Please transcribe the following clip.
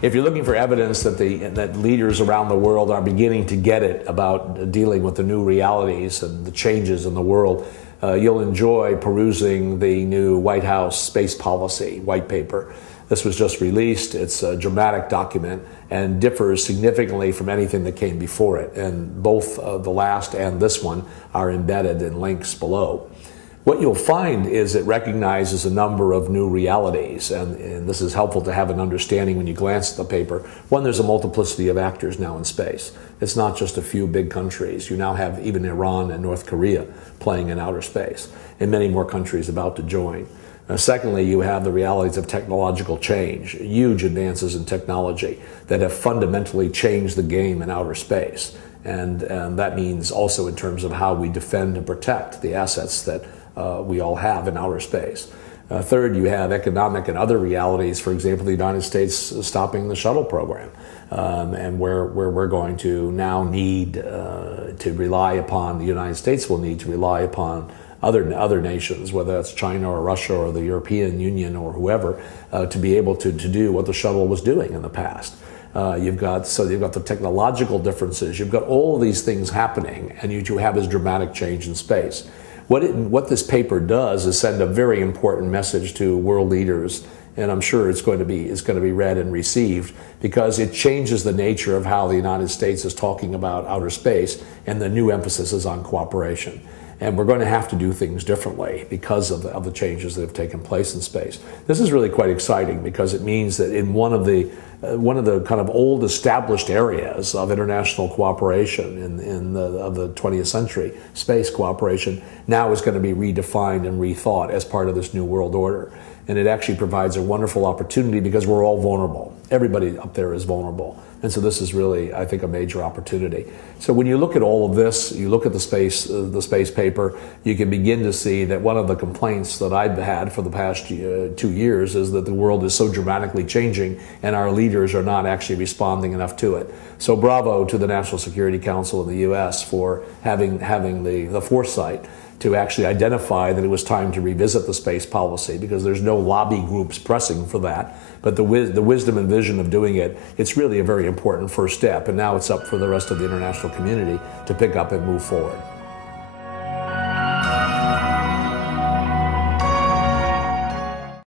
If you're looking for evidence that that leaders around the world are beginning to get it about dealing with the new realities and the changes in the world, you'll enjoy perusing the new White House space policy white paper. This was just released. It's a dramatic document and differs significantly from anything that came before it. And both the last and this one are embedded in links below. What you'll find is it recognizes a number of new realities, and this is helpful to have an understanding when you glance at the paper. One, there's a multiplicity of actors now in space. It's not just a few big countries. You now have even Iran and North Korea playing in outer space, and many more countries about to join. Secondly, you have the realities of technological change, huge advances in technology that have fundamentally changed the game in outer space. And that means also in terms of how we defend and protect the assets that we all have in outer space. Third, you have economic and other realities, for example, the United States stopping the shuttle program, and where we're going to now need to rely upon, the United States will need to rely upon other nations, whether that's China or Russia or the European Union or whoever, to be able to do what the shuttle was doing in the past. You've got the technological differences. You've got all of these things happening, and you have this dramatic change in space. What this paper does is send a very important message to world leaders, and I'm sure it's going to be read and received, because it changes the nature of how the United States is talking about outer space, and the new emphasis is on cooperation. And we're going to have to do things differently because of the changes that have taken place in space. This is really quite exciting because it means that in one of the kind of old established areas of international cooperation of the 20th century, space cooperation, now is going to be redefined and rethought as part of this new world order. And it actually provides a wonderful opportunity because we're all vulnerable. Everybody up there is vulnerable. And so this is really, I think, a major opportunity. So when you look at all of this, you look at the space paper, you can begin to see that one of the complaints that I've had for the past 2 years is that the world is so dramatically changing and our leaders are not actually responding enough to it. So bravo to the National Security Council in the US for having the foresight to actually identify that it was time to revisit the space policy, because there's no lobby groups pressing for that. But the wisdom and vision of doing it, it's really a very important first step. And now it's up for the rest of the international community to pick up and move forward.